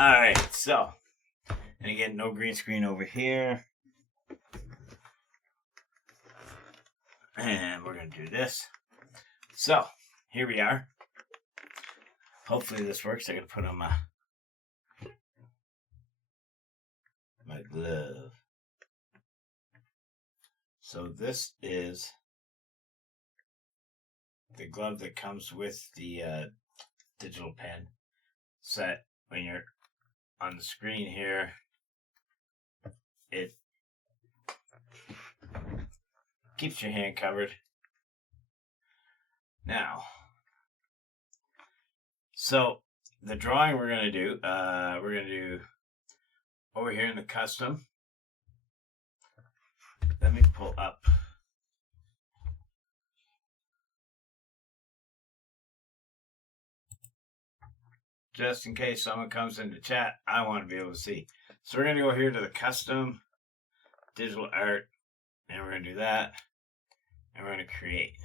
Alright, so, and again, no green screen over here. And we're going to do this. So, here we are. Hopefully this works. I'm going to put on my glove. So this is the glove that comes with the digital pen set. When you're on the screen here, it keeps your hand covered. Now, so the drawing we're going to do over here in the custom. Let me pull up. Just in case someone comes into chat, I want to be able to see. So we're going to go here to the custom digital art, and we're going to do that, and we're going to create.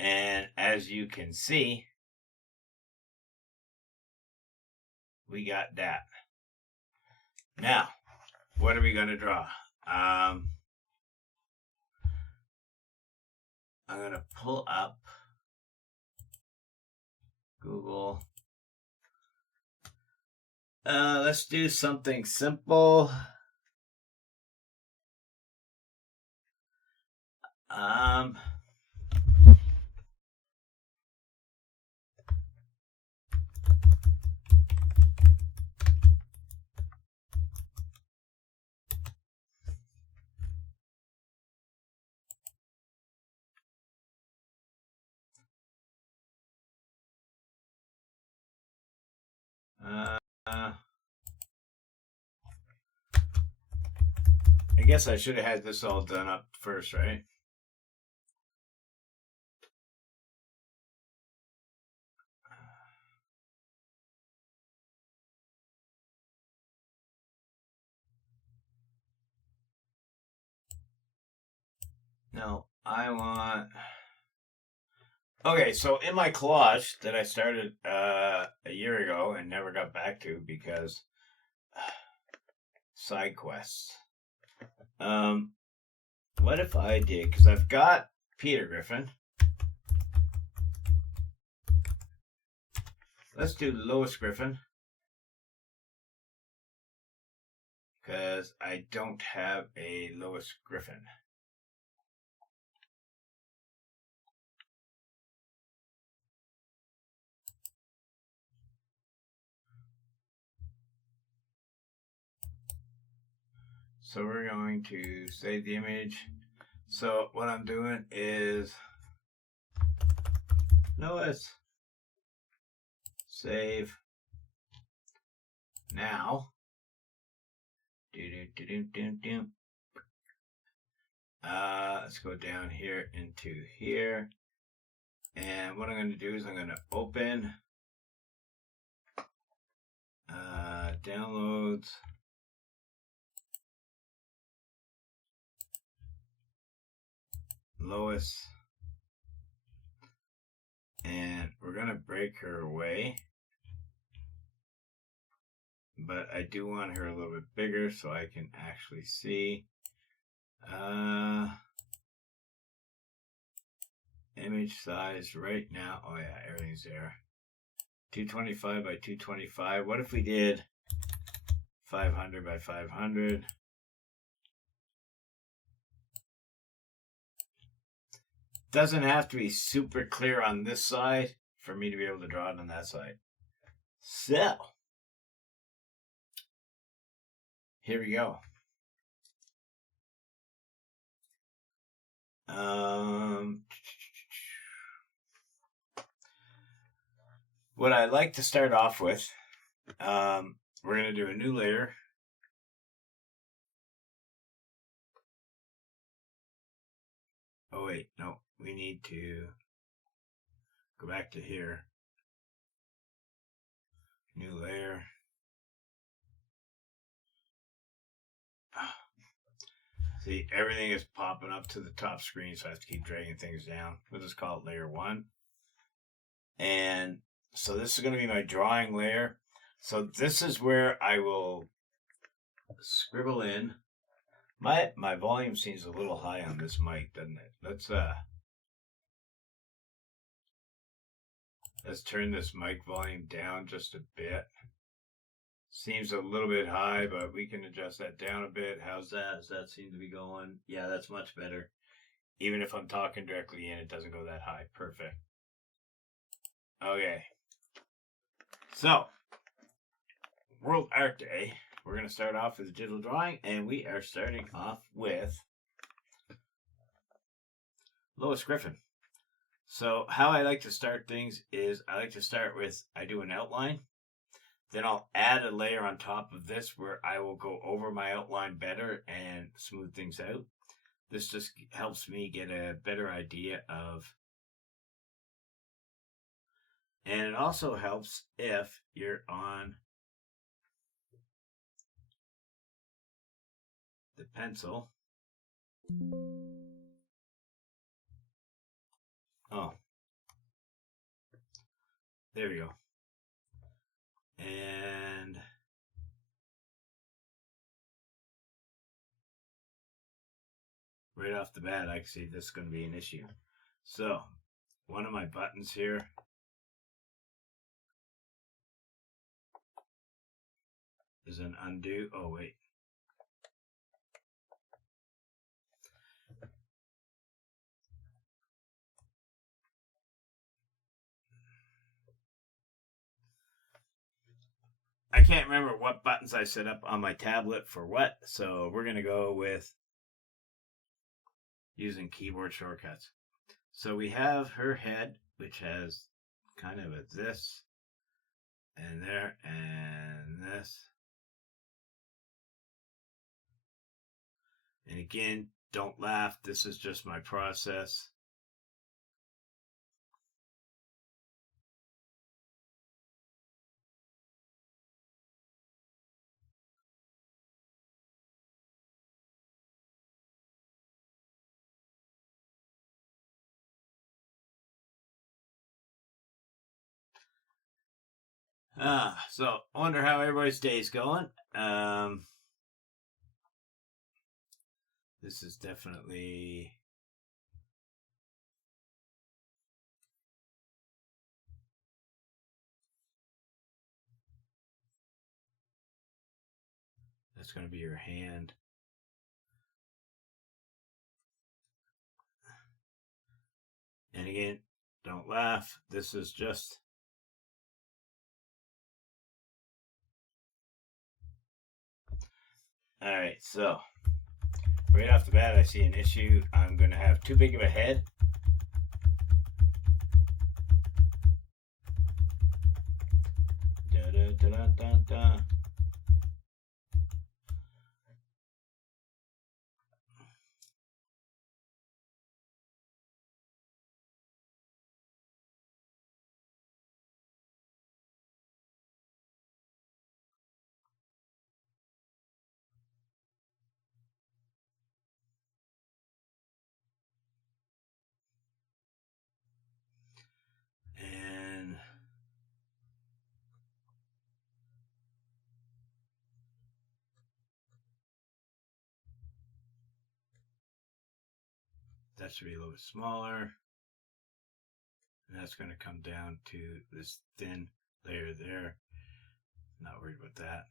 And as you can see, we got that. Now, what are we going to draw? I'm going to pull up Google. Let's do something simple. I guess I should have had this all done up first, right? No, I want... Okay, so in my collage that I started a year ago and never got back to because side quests. What if I did, because I've got Peter Griffin. Let's do Lois Griffin. Because I don't have a Lois Griffin. So we're going to save the image. So what I'm doing is Lois. Save. Now. Let's go down here into here. And what I'm going to do is I'm going to open downloads. Lois. And we're going to break her away. But I do want her a little bit bigger so I can actually see. Image size right now. Oh yeah, everything's there. 225 by 225. What if we did 500 by 500? Doesn't have to be super clear on this side for me to be able to draw it on that side. So, here we go. What I like to start off with, we're going to do a new layer. Oh wait, no, we need to go back to here. New layer. See, everything is popping up to the top screen, so I have to keep dragging things down. We'll just call it layer 1. And So this is going to be my drawing layer. So this is where I will scribble in. My volume seems a little high on this mic, doesn't it? Let's turn this mic volume down just a bit. Seems a little bit high, but we can adjust that down a bit. How's that? Does that seem to be going? Yeah, that's much better. Even if I'm talking directly in, it doesn't go that high. Perfect. Okay. So, World Art Day. We're going to start off with digital drawing, and we are starting off with Lois Griffin. So, how I like to start things is I like to start with, I do an outline. Then I'll add a layer on top of this where I will go over my outline better and smooth things out. This just helps me get a better idea of. And it also helps if you're on the pencil. Oh, there we go. And right off the bat, I can see this is going to be an issue. So, one of my buttons here is an undo. Oh, wait. I can't remember what buttons I set up on my tablet for what, so we're going to go with using keyboard shortcuts. So we have her head, which has kind of a this and there and this. And again, don't laugh. This is just my process. So I wonder how everybody's day's going. This is definitely that's going to be your hand. And again, don't laugh. This is just all right. So right off the bat, I see an issue. I'm going to have too big of a head. Da, da, da, da, da. And that should be a little bit smaller. And that's going to come down to this thin layer there. Not worried about that.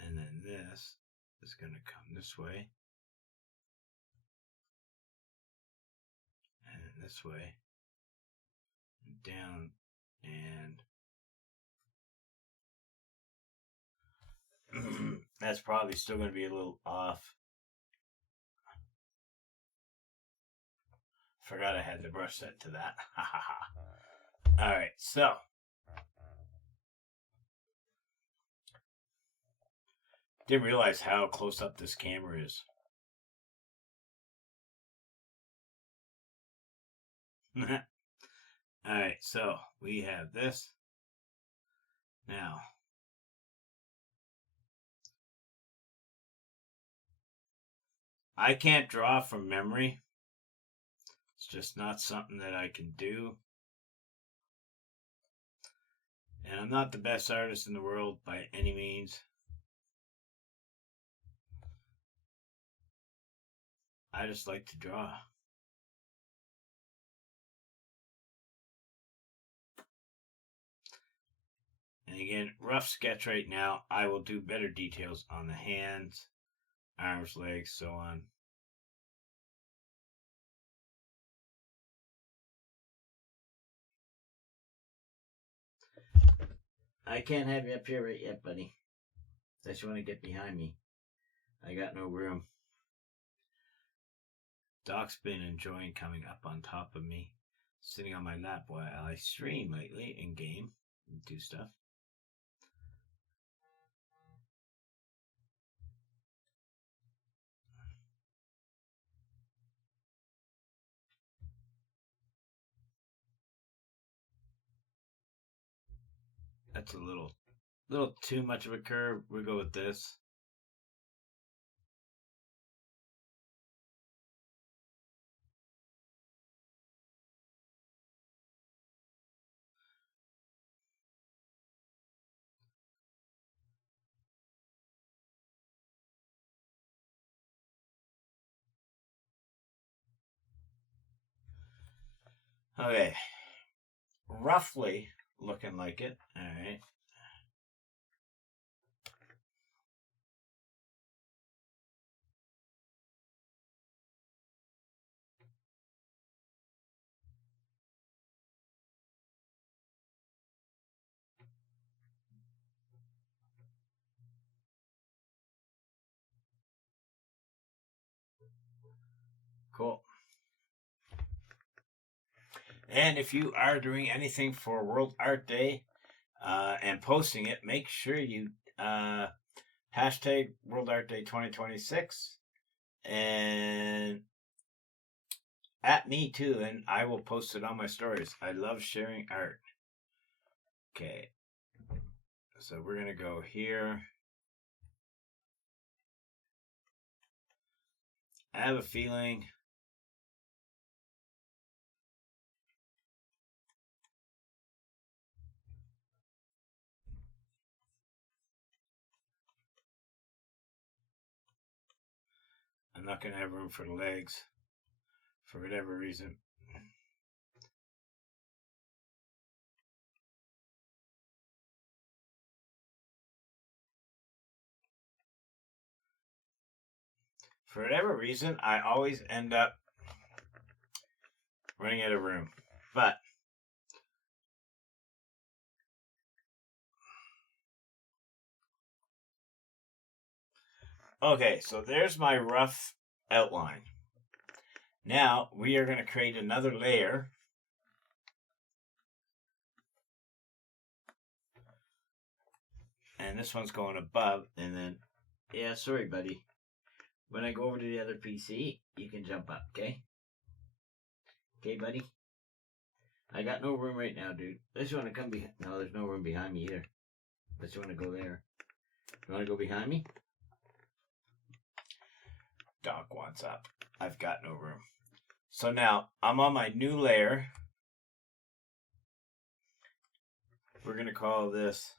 And then this is going to come this way. And then this way. And down. And that's probably still going to be a little off. Forgot I had the brush set to that. Alright, so. Didn't realize how close up this camera is. Alright, so we have this. Now, I can't draw from memory. It's just not something that I can do. And I'm not the best artist in the world by any means. I just like to draw. And again, rough sketch right now. I will do better details on the hands, arms, legs, so on. I can't have you up here right yet, buddy. Unless you want to get behind me. I got no room. Doc's been enjoying coming up on top of me, sitting on my lap while I stream lately in game and do stuff. That's a little too much of a curve. We'll go with this. Okay. Roughly looking like it. Alright. Cool. And if you are doing anything for World Art Day and posting it, make sure you hashtag World Art Day 2026 and at me too, and I will post it on my stories. I love sharing art. Okay, so we're gonna go here. I have a feeling I'm not gonna have room for the legs for whatever reason. For whatever reason, I always end up running out of room. But okay, so there's my rough outline. Now we are going to create another layer. And this one's going above, and then, yeah, sorry, buddy. When I go over to the other PC, you can jump up, okay? Okay, buddy? I got no room right now, dude. Unless you want to come behind. No, there's no room behind me either. Unless you want to go there. You want to go behind me? Doc wants up. I've got no room. So now, I'm on my new layer. We're going to call this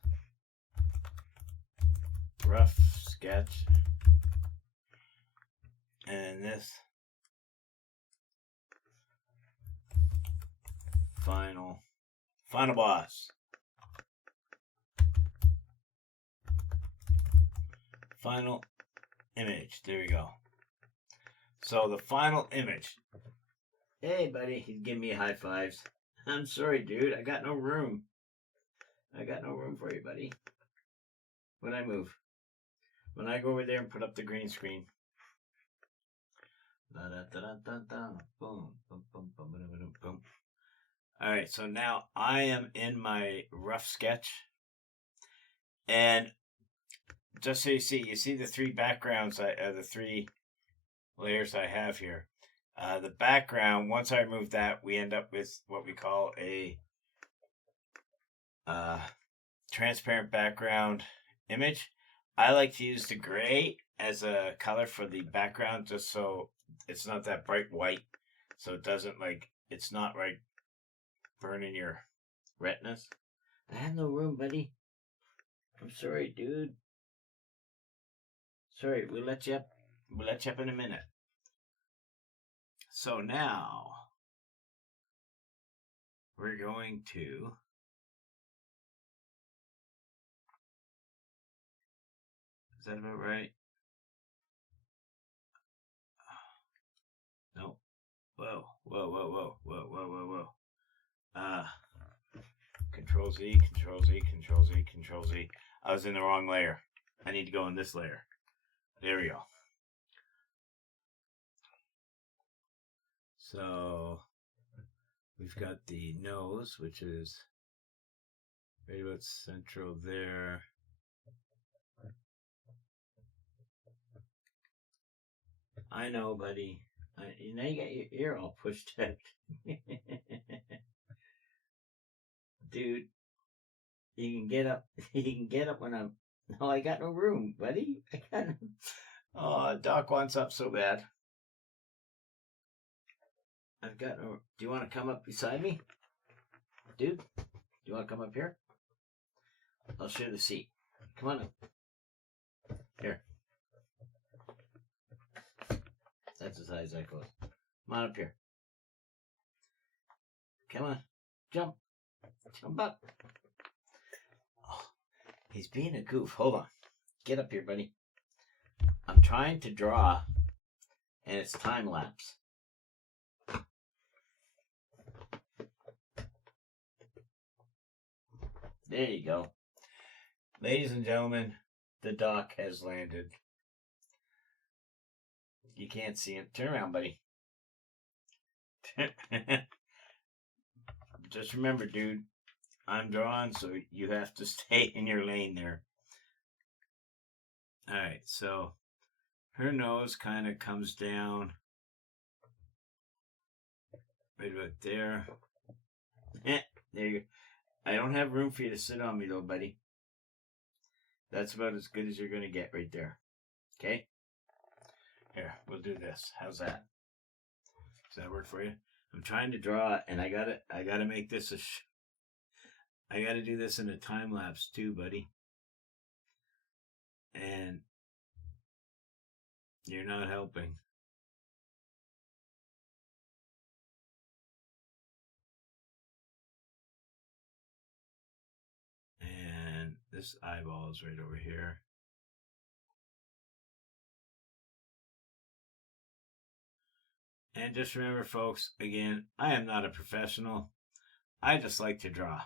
rough sketch. And this final boss. Final image. There we go. So the final image. Hey, buddy. He's giving me high fives. I'm sorry, dude. I got no room. I got no room for you, buddy. When I move. When I go over there and put up the green screen. Alright, so now I am in my rough sketch. And just so you see the three backgrounds, the three layers I have here. The background, once I remove that, we end up with what we call a transparent background image. I like to use the gray as a color for the background, just so it's not that bright white, so it doesn't it's not burning your retinas. I have no room, buddy. I'm sorry, dude. Sorry, we'll let you up. We'll let you up in a minute. So now we're going to is that about right? No. Whoa, whoa, whoa, whoa, whoa, whoa, whoa, whoa. Control Z, Control Z, Control Z, Control Z. I was in the wrong layer. I need to go in this layer. There we go. So we've got the nose, which is right about central there. I know, buddy. You know, you got your ear all pushed out. Dude, you can get up. You can get up when I'm. No, I got no room, buddy. I got no. Oh, Doc wants up so bad. I've got no. Do you want to come up beside me? Dude, do you want to come up here? I'll share the seat. Come on up. Here. That's as high as that goes. Come on up here. Come on. Jump. Jump up. Oh, he's being a goof. Hold on. Get up here, buddy. I'm trying to draw, and it's time lapse. There you go. Ladies and gentlemen, the doc has landed. You can't see him. Turn around, buddy. Just remember, dude, I'm drawing, so you have to stay in your lane there. Alright, so her nose kind of comes down right about there. There you go. I don't have room for you to sit on me, though, buddy. That's about as good as you're going to get right there. Okay? Here, we'll do this. How's that? Does that work for you? I'm trying to draw, and I gotta make this I gotta do this in a time lapse too, buddy. And you're not helping. And this eyeball is right over here. And just remember, folks, again, I am not a professional. I just like to draw.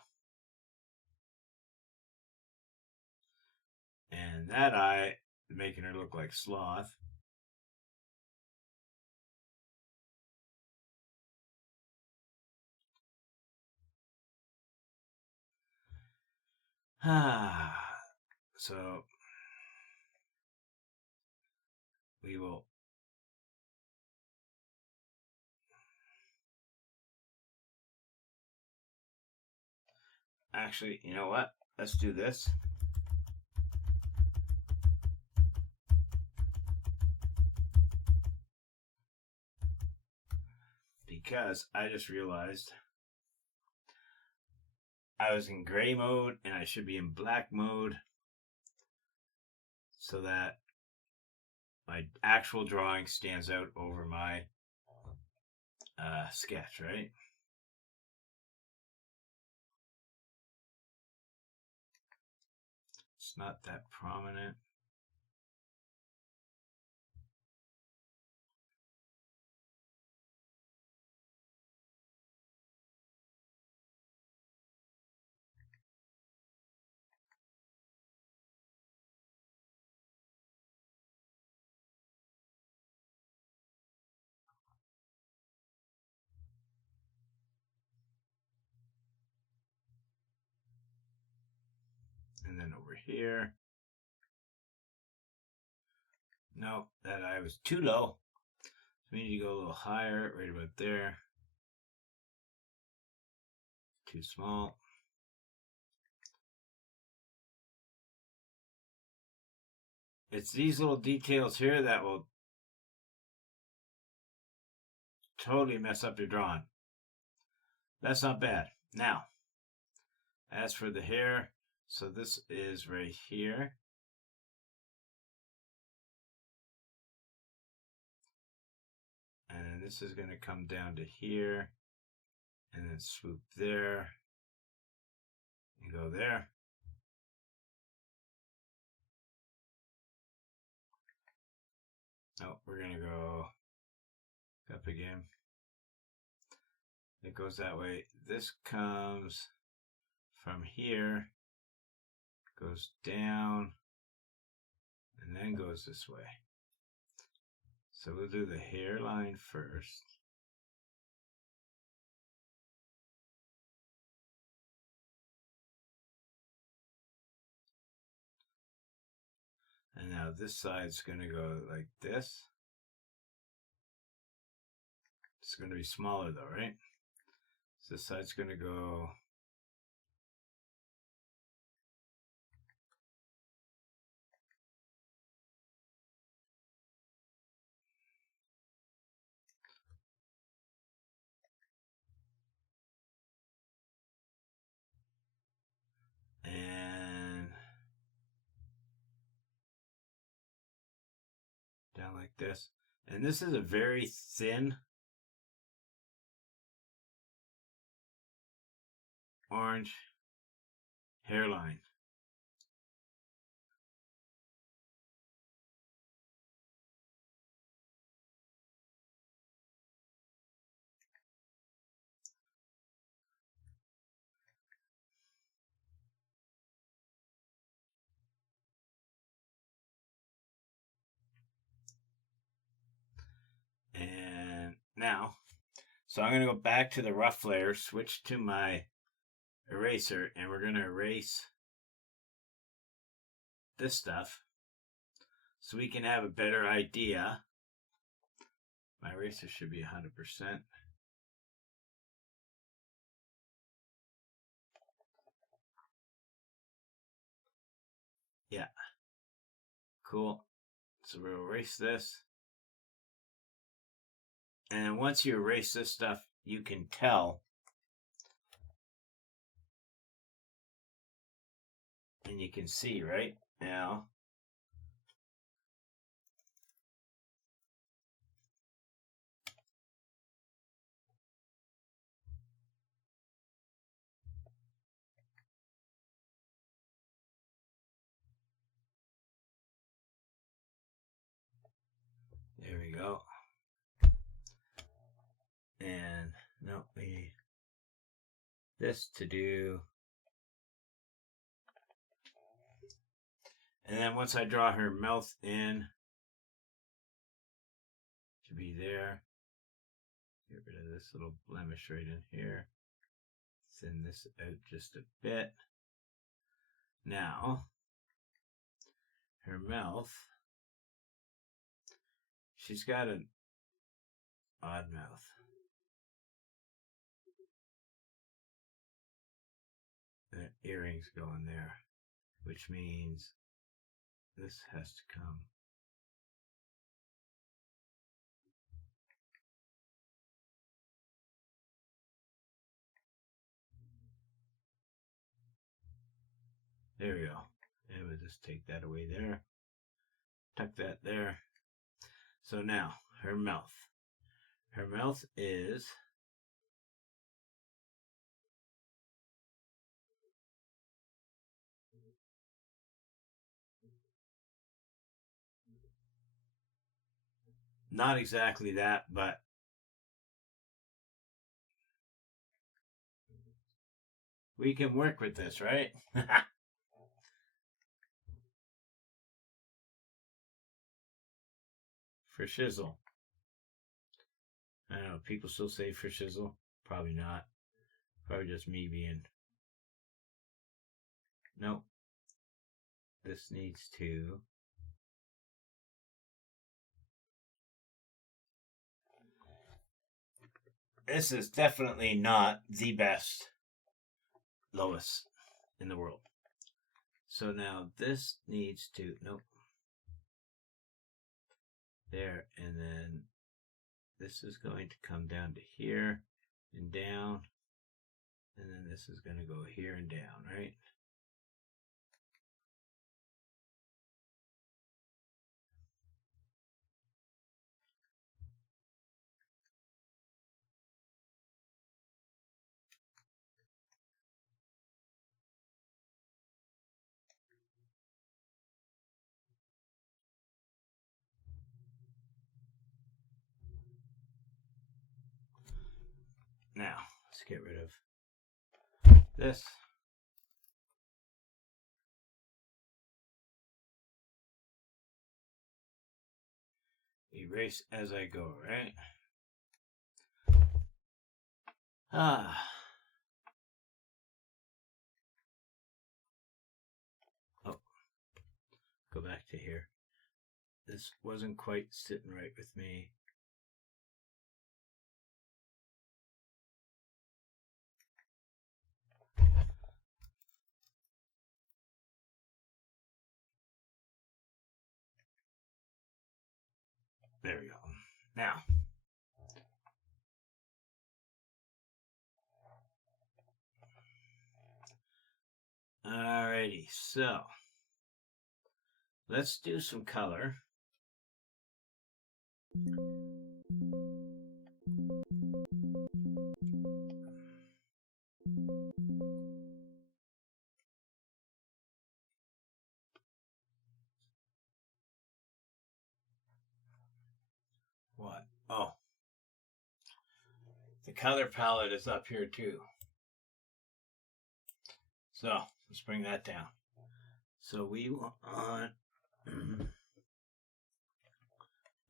And that eye, making her look like Sloth. So we will actually, you know what? Let's do this. Because I just realized I was in gray mode and I should be in black mode so that my actual drawing stands out over my sketch, right? It's not that prominent. And then over here. No, that eye was too low. So we need to go a little higher, right about there. Too small. It's these little details here that will totally mess up your drawing. That's not bad. Now, As for the hair, so this is right here. And this is going to come down to here. And then swoop there. And go there. Oh, we're going to go up again. It goes that way. This comes from here, goes down, and then goes this way. So we'll do the hairline first. And now this side's going to go like this. It's going to be smaller though, right? So this side's going to go and down like this. And this is a very thin orange hairline. And now, so I'm going to go back to the rough layer, switch to my eraser, and we're going to erase this stuff so we can have a better idea. My eraser should be 100%. Yeah. Cool. So we'll erase this. And once you erase this stuff, you can tell. And you can see right now. There we go. And no, we need this to do. And then once I draw her mouth in, should be there. Get rid of this little blemish right in here. Thin this out just a bit. Now, her mouth, she's got an odd mouth. And earrings go in there, which means this has to come. There we go. And we'll just take that away there. Tuck that there. So now, her mouth. Her mouth is not exactly that, but we can work with this, right? For shizzle. I don't know, people still say for shizzle? Probably not. Probably just me being. Nope. This needs to. This is definitely not the best Lois in the world. So now this needs to. Nope. There, and then this is going to come down to here and down, and then this is going to go here and down, right? Now, let's get rid of this. Erase as I go, right? Oh, go back to here. This wasn't quite sitting right with me. There we go. Now, alrighty, so let's do some color. What? Oh, the color palette is up here too. So let's bring that down. So we want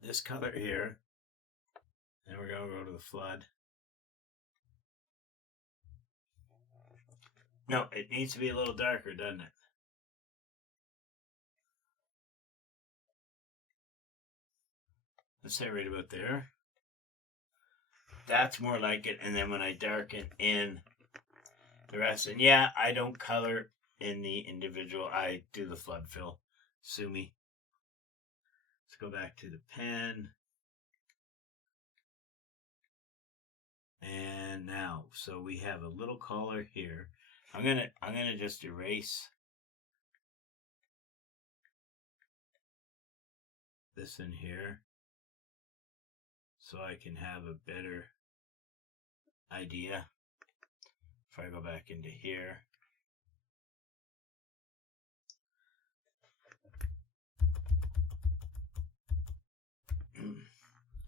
this color here, and we're going to go to the flood. No, it needs to be a little darker, doesn't it? Let's say right about there. That's more like it. And then when I darken in the rest, and yeah, I don't color in the individual. I do the flood fill. Sue me. Let's go back to the pen. And now, so we have a little color here. I'm gonna just erase this in here so I can have a better idea. If I go back into here,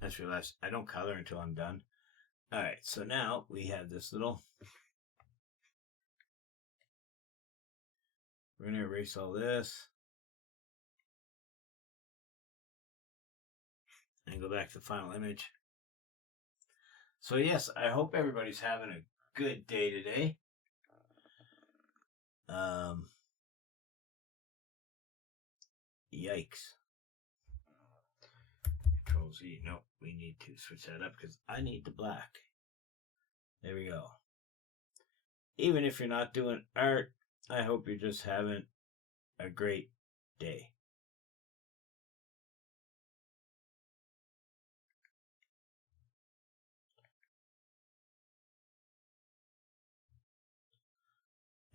I just realized I don't color until I'm done. Alright, so now we have this little, we're going to erase all this and go back to the final image. So yes, I hope everybody's having a good day today. Yikes. Control Z. No, we need to switch that up because I need the black. There we go. Even if you're not doing art, I hope you're just having a great day.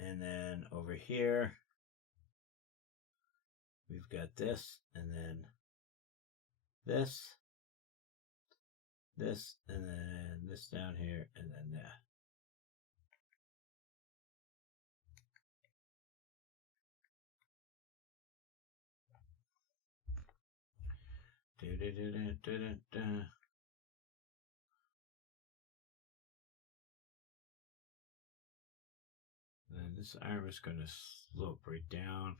And then over here, we've got this, and then this, and then this down here, and then that. And this arm is going to slope right down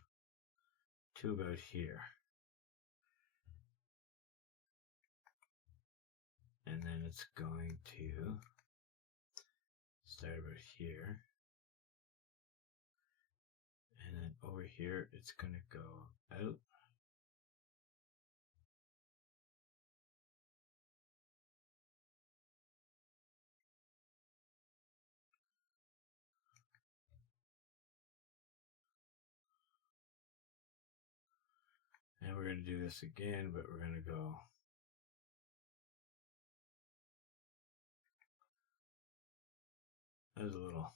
to about here. And then it's going to start about here. And then over here, it's going to go out. And we're going to do this again, but we're going to go there's a little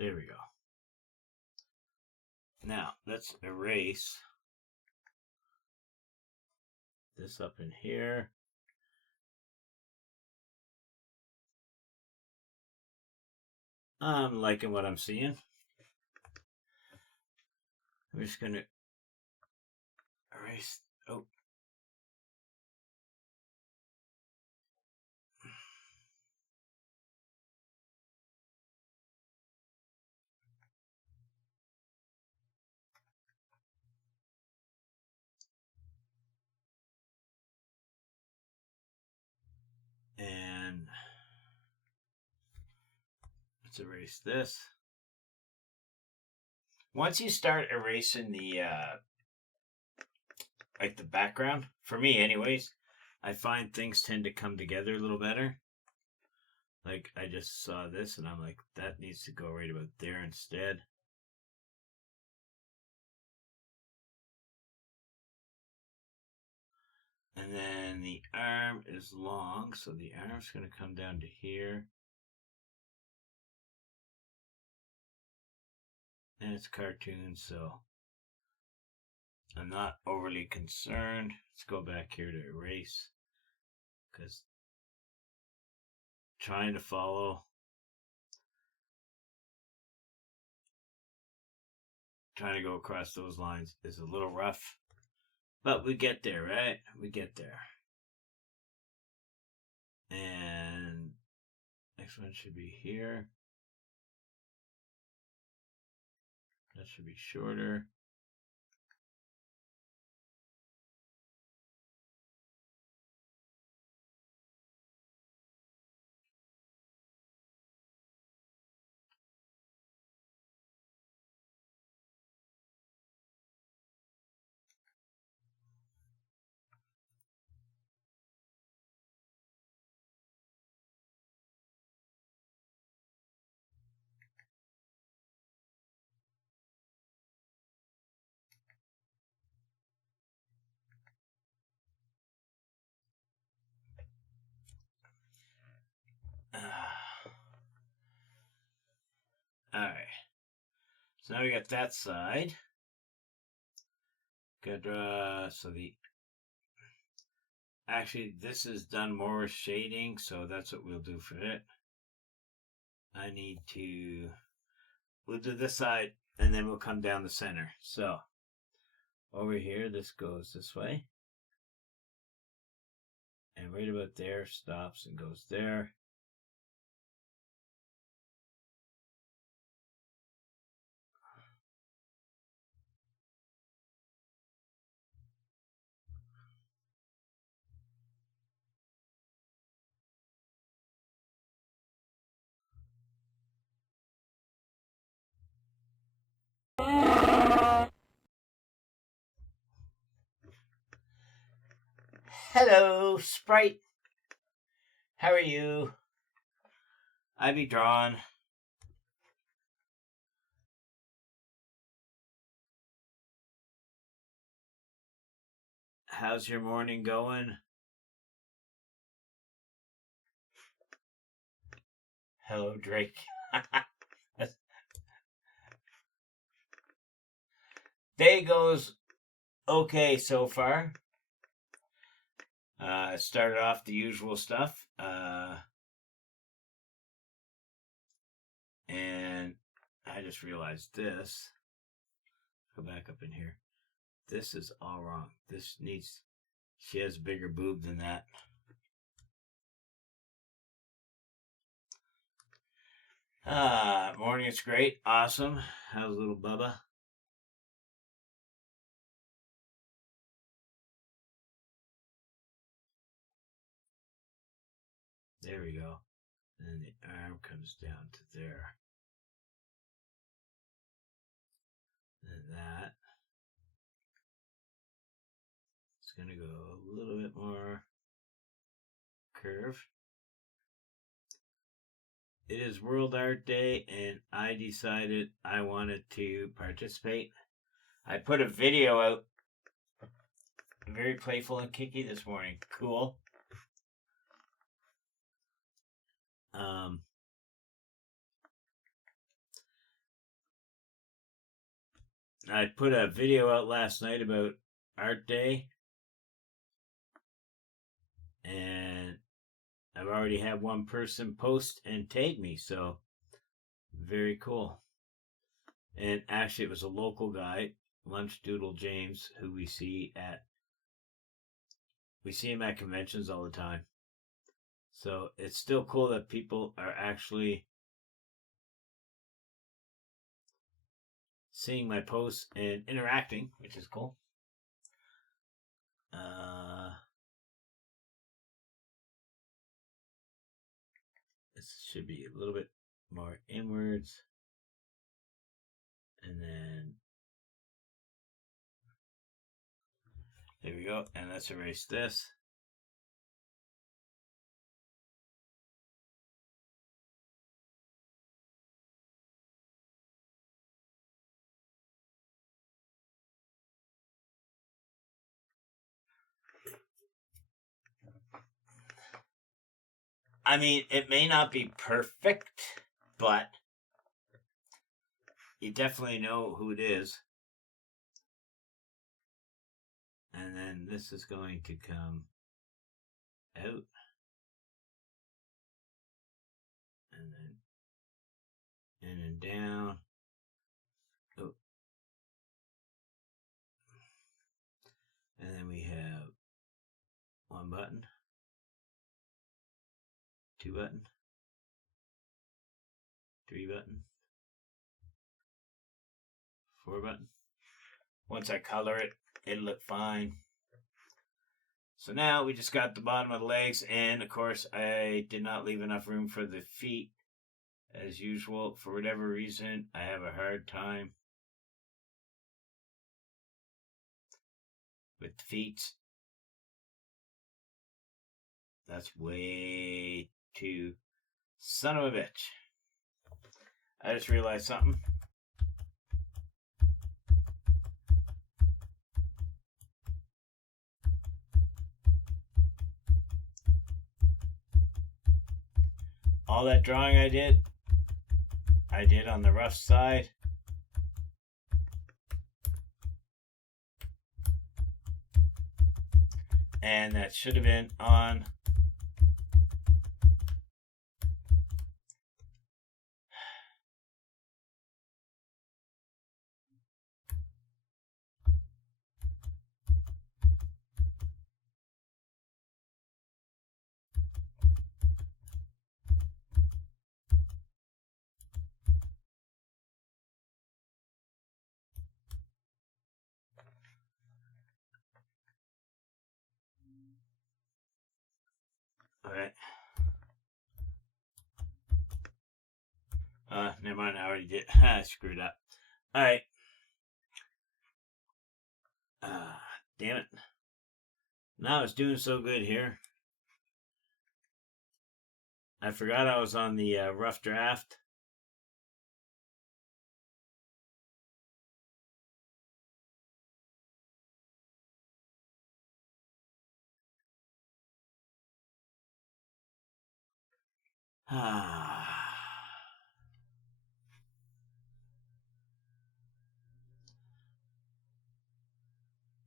There we go. Now, let's erase this up in here. I'm liking what I'm seeing. I'm just going to erase. Oh. And let's erase this. Once you start erasing the like the background, for me anyways, I find things tend to come together a little better. Like I just saw this and I'm like, that needs to go right about there instead. And then the arm is long, so the arm's going to come down to here. And it's cartoon, so I'm not overly concerned. Let's go back here to erase, because trying to follow, trying to go across those lines is a little rough. But we get there, right? We get there. And next one should be here. That should be shorter. Alright. So now we got that side. Good. So the actually this is done more shading, so that's what we'll do for it. I need to. We'll do this side, and then we'll come down the center. So over here, this goes this way, and right about there stops and goes there. Hello, Sprite. How are you? I be drawn. How's your morning going? Hello, Drake. Day goes okay so far. Started off the usual stuff. And I just realized this. Go back up in here. This is all wrong. This needs. She has a bigger boob than that. Morning, it's great. Awesome. How's little Bubba? There we go. And the arm comes down to there. And that. It's going to go a little bit more curve. It is World Art Day, and I decided I wanted to participate. I put a video out. Very playful and kicky this morning. Cool. I put a video out last night about Art Day, and I've already had one person post and tag me, so very cool. And actually, it was a local guy, Lunch Doodle James, who we see him at conventions all the time. So it's still cool that people are actually seeing my posts and interacting, which is cool. This should be a little bit more inwards. And then there we go. And let's erase this. I mean, it may not be perfect, but you definitely know who it is. And then this is going to come out. And then down. Oh. And then we have one button, two button, three button, four button. Once I color it, it'll look fine. So now we just got the bottom of the legs, and of course I did not leave enough room for the feet. As usual, for whatever reason, I have a hard time with the feet. That's way too son of a bitch. I just realized something. All that drawing I did on the rough side. And that should have been on okay. Never mind, I already did. I screwed up. Alright. Damn it. Now it's doing so good here. I forgot I was on the rough draft.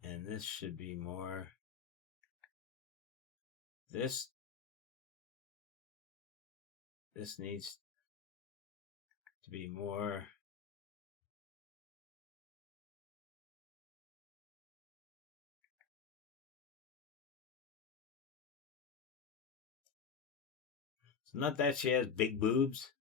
And this should be more. This needs to be more. It's not that she has big boobs.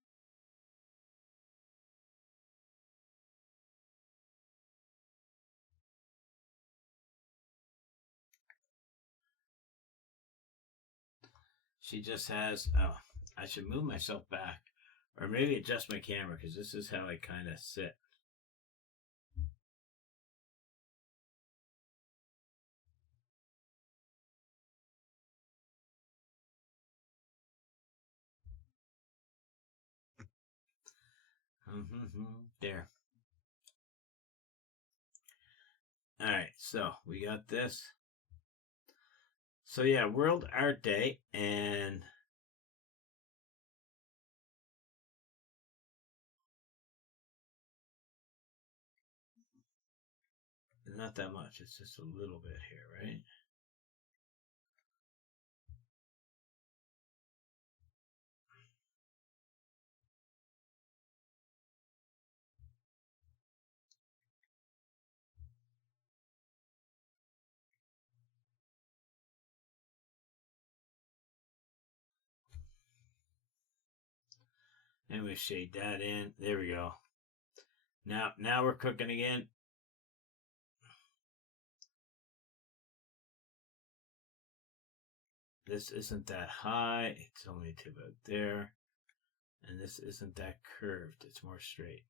She just has. Oh, I should move myself back. Or maybe adjust my camera, because this is how I kind of sit. There. Alright, so we got this. So yeah, World Art Day, and Not that much. It's just a little bit here, right? And we shade that in. There we go. Now we're cooking again. This isn't that high. It's only to about there. And this isn't that curved. It's more straight.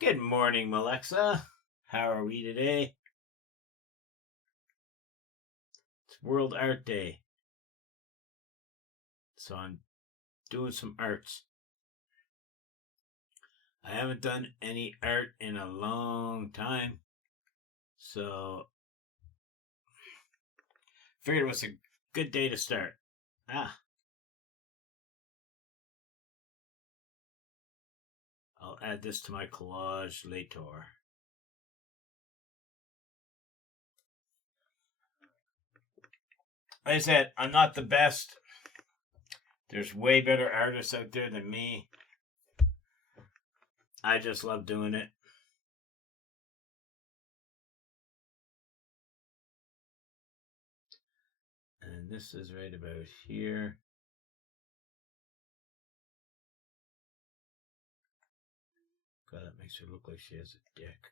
Good morning, Alexa. How are we today? It's World Art Day. So I'm doing some arts. I haven't done any art in a long time. So figured it was a good day to start. I'll add this to my collage later. Like I said, I'm not the best. There's way better artists out there than me. I just love doing it. And this is right about here. God, that makes her look like she has a dick.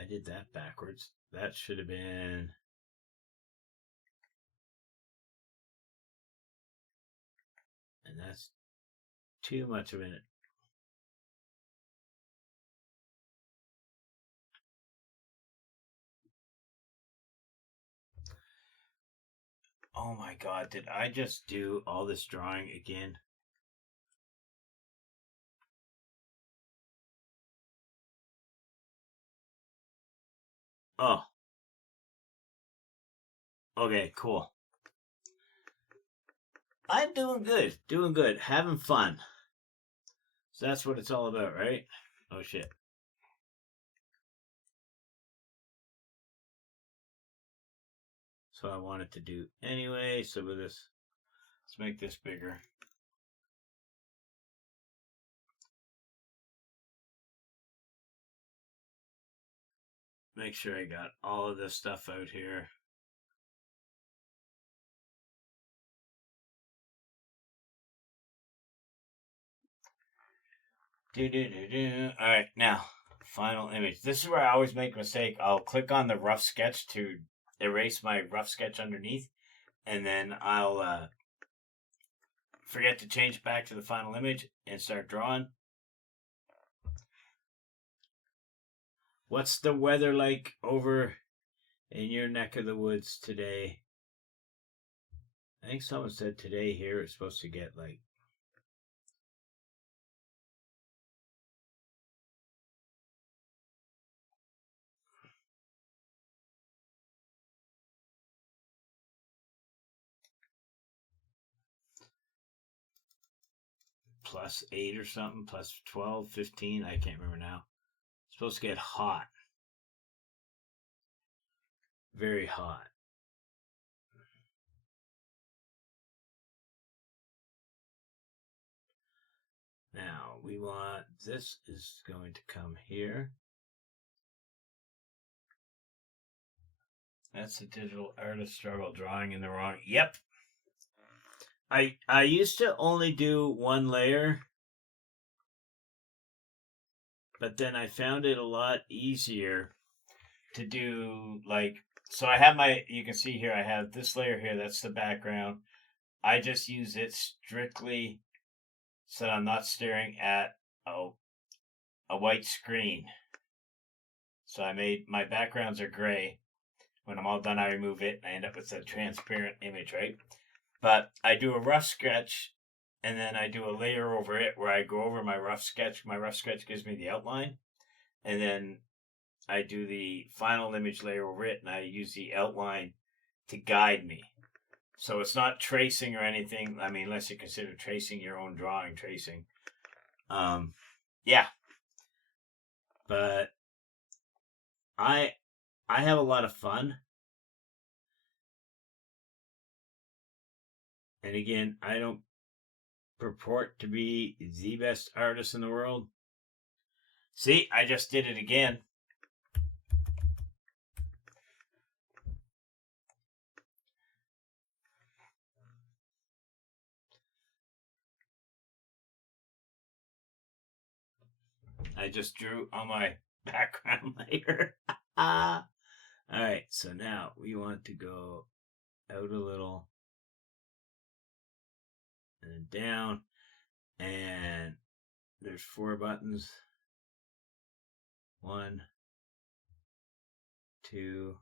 I did that backwards. That should have been... And that's too much of it. Oh my God, did I just do all this drawing again? Oh. Okay, cool. I'm doing good, having fun. So that's what it's all about, right? Oh shit. So I wanted to do anyway, so with this, let's make this bigger. Make sure I got all of this stuff out here. Alright, now, final image. This is where I always make a mistake. I'll click on the rough sketch to erase my rough sketch underneath, and then I'll forget to change it back to the final image and start drawing. What's the weather like over in your neck of the woods today? I think someone said today here it's supposed to get like +8 or something, +12, 15. I can't remember now. It's supposed to get hot. Very hot. Now, we want, this is going to come here. That's the digital artist struggle, drawing in the wrong. Yep. I used to only do one layer, but then I found it a lot easier to do, like, so I have my, you can see here, I have this layer here, that's the background. I just use it strictly so I'm not staring at a white screen. So I made, my backgrounds are gray. When I'm all done, I remove it and I end up with a transparent image, right? But I do a rough sketch and then I do a layer over it where I go over my rough sketch. My rough sketch gives me the outline. And then I do the final image layer over it and I use the outline to guide me. So it's not tracing or anything. I mean, unless you consider tracing your own drawing tracing. Yeah. But I have a lot of fun. And again, I don't purport to be the best artist in the world. See, I just did it again. I just drew on my background layer. All right, so now we want to go out a little and down, and there's 4 buttons. 1, 2,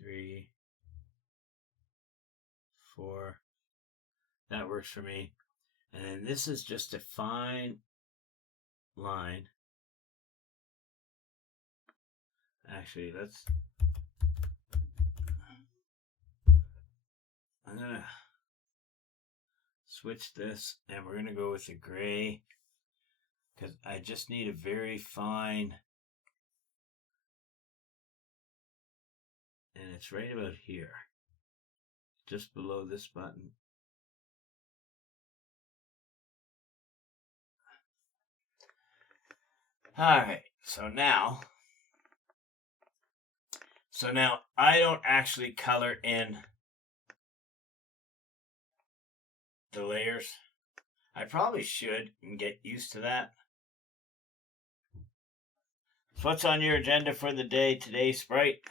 3, 4. That works for me. And this is just a fine line. Actually, I'm gonna switch this, and we're gonna go with the gray, because I just need a very fine, and it's right about here, just below this button. Alright, so now I don't actually color in the layers. I probably should and get used to that. So what's on your agenda for the day today, Sprite?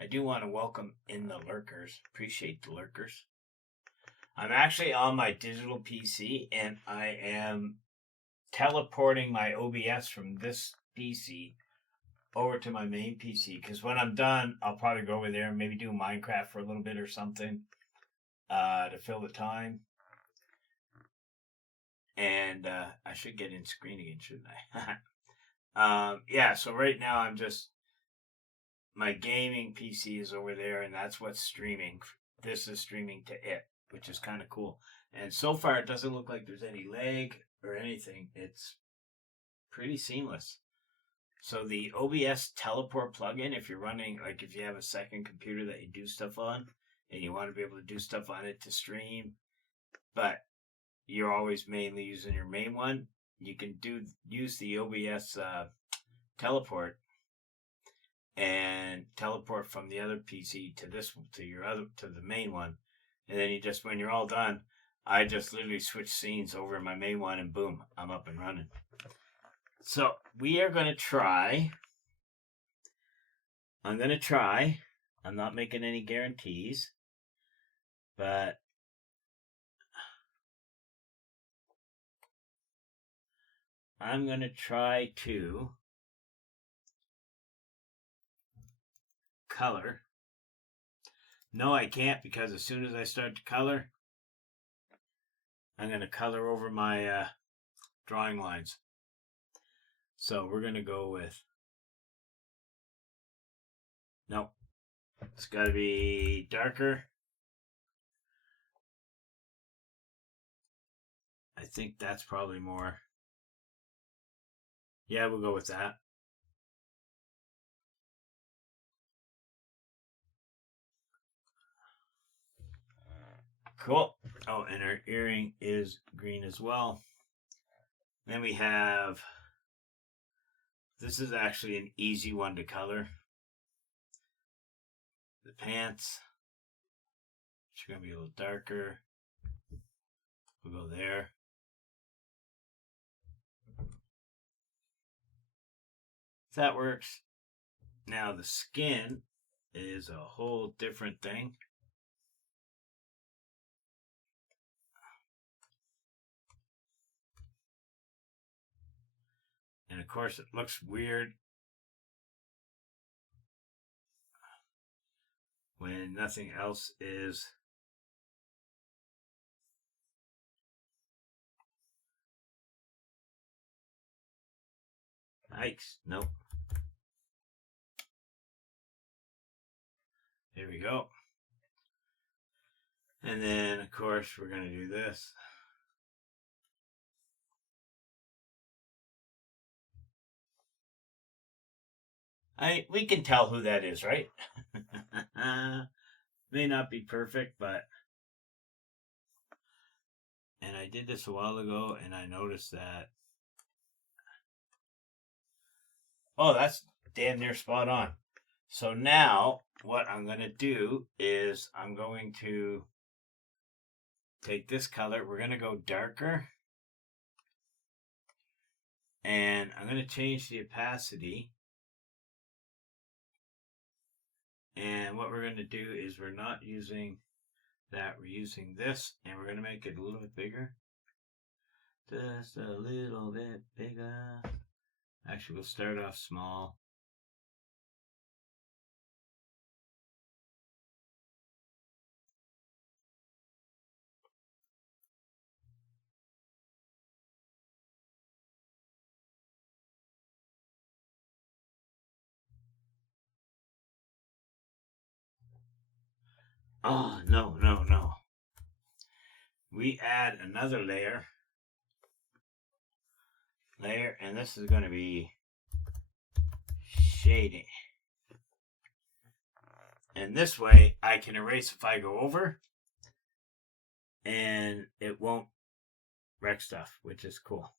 I do want to welcome in the lurkers. Appreciate the lurkers. I'm actually on my digital PC, and I am teleporting my OBS from this PC over to my main PC, because when I'm done, I'll probably go over there and maybe do Minecraft for a little bit or something to fill the time. And I should get in screen again, shouldn't I? Yeah, so right now I'm just, my gaming PC is over there, and that's what's streaming. This is streaming to it, which is kind of cool. And so far, it doesn't look like there's any lag or anything. It's pretty seamless. So the OBS teleport plugin, if you're running, like if you have a second computer that you do stuff on, and you want to be able to do stuff on it to stream, but you're always mainly using your main one, you can use the OBS teleport and teleport from the other PC to the main one, and then you just, when you're all done, I just literally switch scenes over in my main one, and boom, I'm up and running. So we are going to try. I'm going to try. I'm not making any guarantees, but I'm going to try to color. No, I can't, because as soon as I start to color, I'm going to color over my drawing lines. So we're going to go with, no, it's got to be darker. I think that's probably more. Yeah, we'll go with that. Cool. Oh, and our earring is green as well. Then we have, this is actually an easy one to color. The pants, which are going to be a little darker. We'll go there. That works. Now the skin is a whole different thing. And of course it looks weird when nothing else is. Yikes, nope. There we go. And then, of course, we're going to do this. We can tell who that is, right? May not be perfect, but... And I did this a while ago, and I noticed that... Oh, that's damn near spot on. So now, what I'm going to do is I'm going to take this color. We're going to go darker. And I'm going to change the opacity. And what we're going to do is we're not using that. We're using this, and we're going to make it a little bit bigger. Just a little bit bigger. Actually, we'll start off small. Oh, no, no, no. We add another layer, and this is going to be shading. And this way, I can erase if I go over, and it won't wreck stuff, which is cool.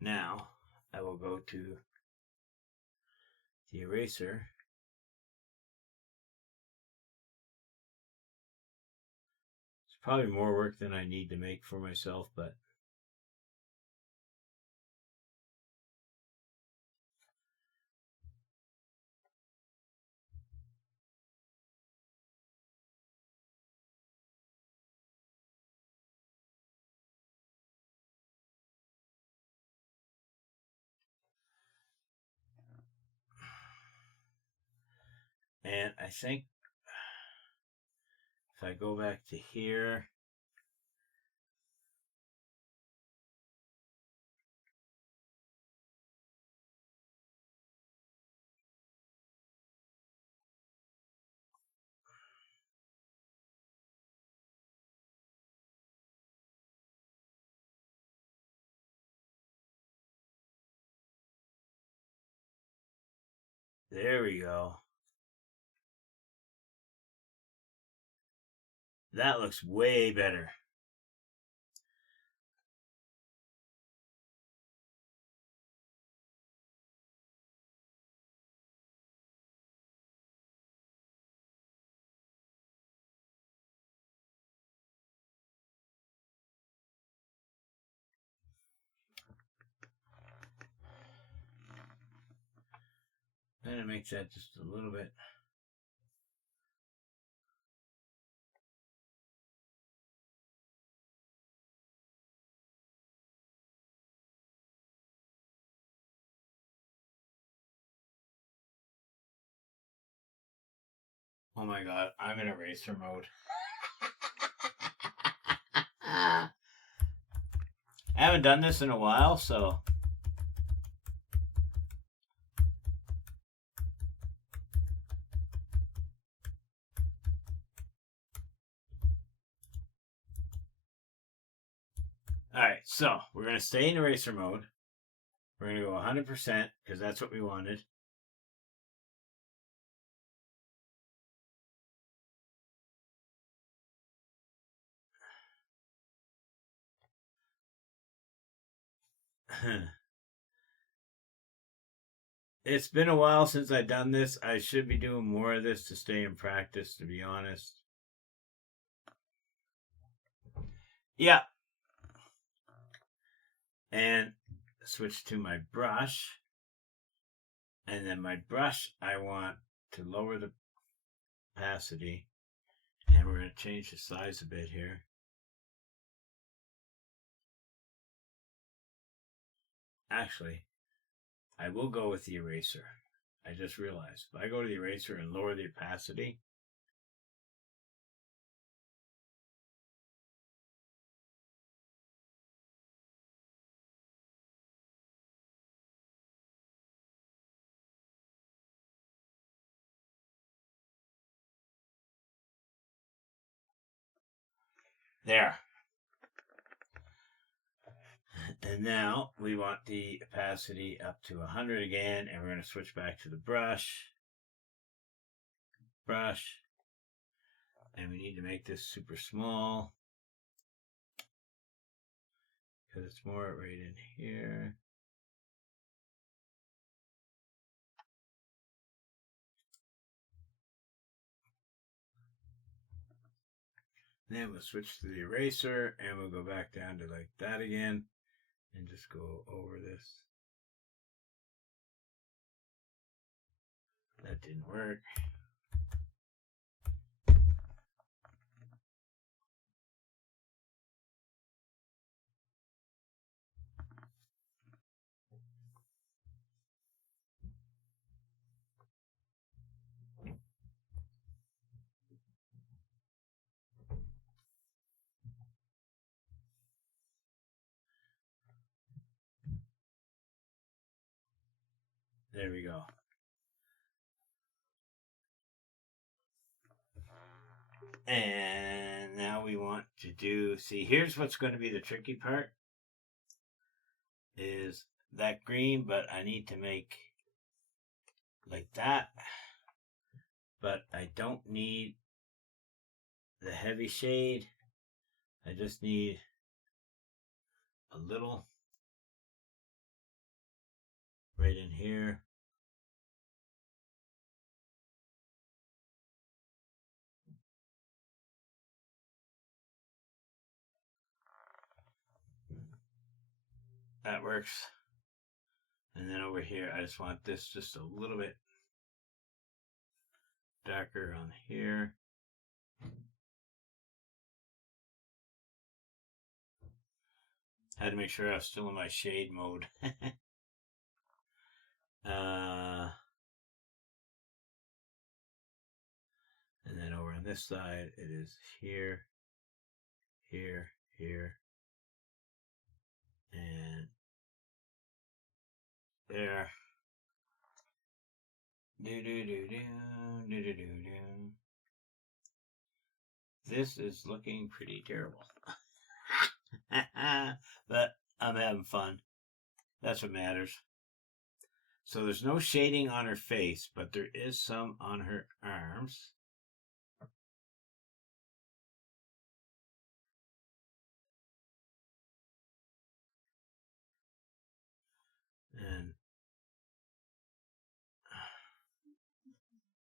Now, I will go to the eraser. It's probably more work than I need to make for myself, but and I think if I go back to here, there we go. That looks way better. Then it makes that just a little bit. Oh my god, I'm in eraser mode. I haven't done this in a while, so... Alright, so we're going to stay in eraser mode. We're going to go 100% because that's what we wanted. It's been a while since I've done this. I should be doing more of this to stay in practice, to be honest. Yeah. And switch to my brush. And then my brush, I want to lower the opacity. And we're going to change the size a bit here. Actually, I will go with the eraser. I just realized if I go to the eraser and lower the opacity, There. And now we want the opacity up to 100 again, and we're going to switch back to the brush. And we need to make this super small because it's more right in here. Then we'll switch to the eraser and we'll go back down to like that again and just go over this. That didn't work. There we go. And now we want to do, see, here's what's going to be the tricky part, is that green, but I need to make like that. But I don't need the heavy shade. I just need a little right in here. That works. And then over here, I just want this just a little bit darker on here. Had to make sure I was still in my shade mode. And then over on this side, it is here, here, here, and there. This is looking pretty terrible. But I'm having fun. That's what matters. So there's no shading on her face, but there is some on her arms. And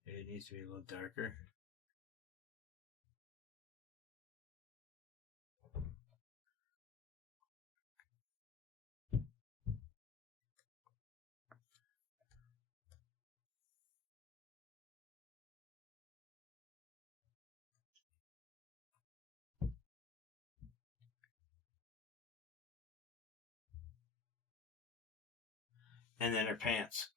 it needs to be a little darker. And then her pants.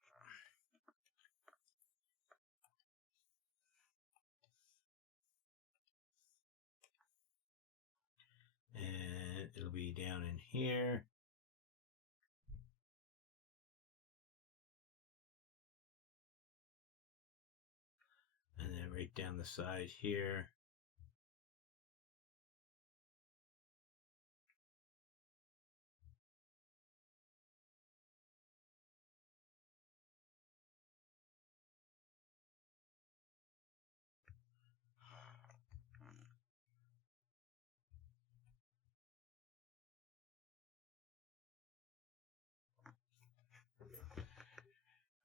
And it'll be down in here. And then right down the side here.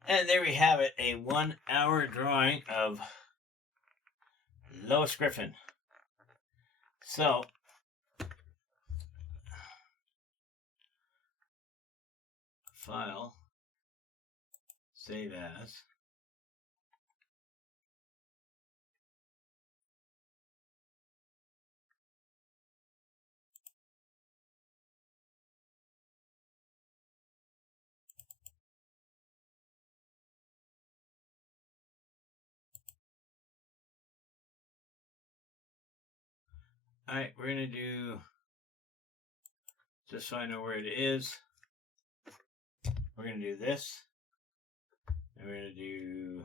And there we have it, a 1 hour drawing of Lois Griffin. So, file, save as. Alright, we're going to do, just so I know where it is, we're going to do this. And we're going to do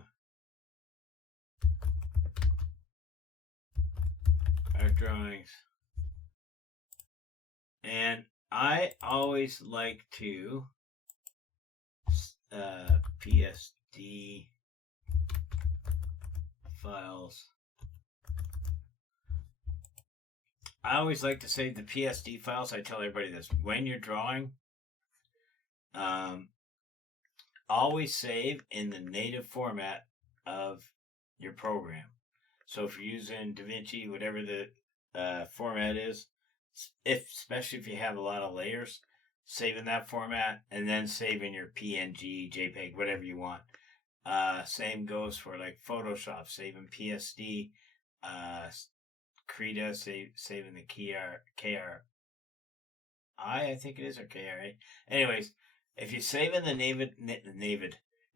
art drawings. And I always like to PSD files. I always like to save the PSD files. I tell everybody this. When you're drawing, always save in the native format of your program. So if you're using DaVinci, whatever the format is, especially if you have a lot of layers, save in that format and then save in your PNG, JPEG, whatever you want. Same goes for like Photoshop, save in PSD, Krita, save in the KR. I think it is, or KRA. Anyways, if you save in the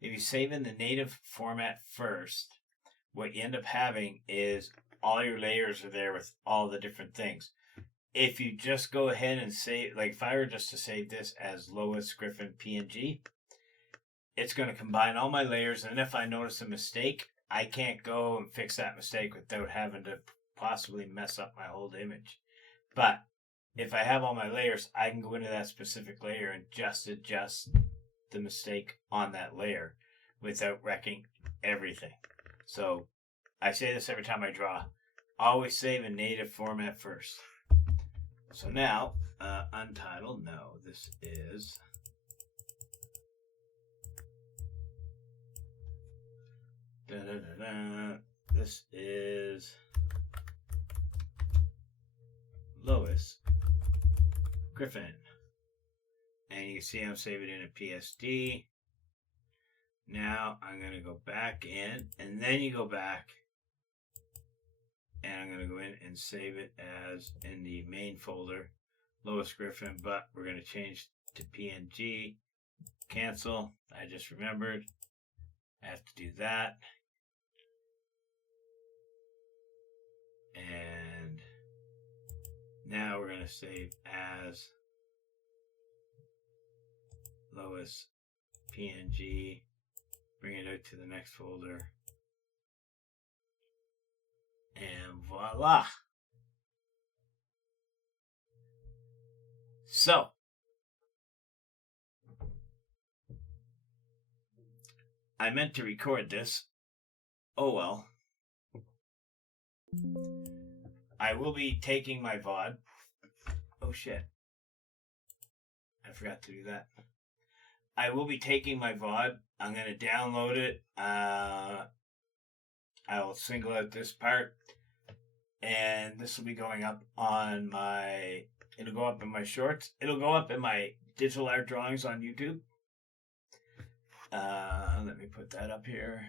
if you save in the native format first, what you end up having is all your layers are there with all the different things. If you just go ahead and save, like if I were just to save this as Lois Griffin PNG, it's going to combine all my layers, and if I notice a mistake, I can't go and fix that mistake without having to possibly mess up my whole image. But if I have all my layers, I can go into that specific layer and just adjust the mistake on that layer without wrecking everything. So I say this every time I draw. Always save in native format first. So now, Untitled, no, this is... This is Lois Griffin. And you can see I'm saving it in a PSD. Now I'm going to go back in, and then you go back, and I'm going to go in and save it as in the main folder, Lois Griffin, but we're going to change to PNG. Cancel. I just remembered. I have to do that. And now we're going to save as Lois PNG. Bring it out to the next folder. And voila. So, I meant to record this. Oh well. I will be taking my VOD. Oh shit. I forgot to do that. I will be taking my VOD. I'm going to download it. I will single out this part. And this will be going up on my... It'll go up in my shorts. It'll go up in my digital art drawings on YouTube. Let me put that up here.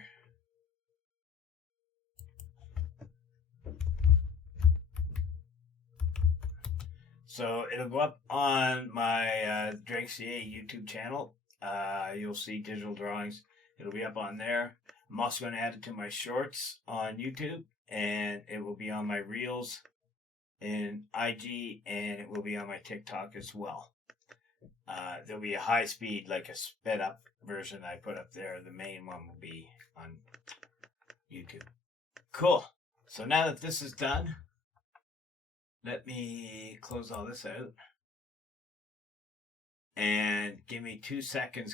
So it'll go up on my Drake CA YouTube channel. You'll see digital drawings. It'll be up on there. I'm also going to add it to my shorts on YouTube, and it will be on my reels in IG, and it will be on my TikTok as well. There'll be a high speed, like a sped up version I put up there. The main one will be on YouTube. Cool. So now that this is done, let me close all this out. And give me 2 seconds.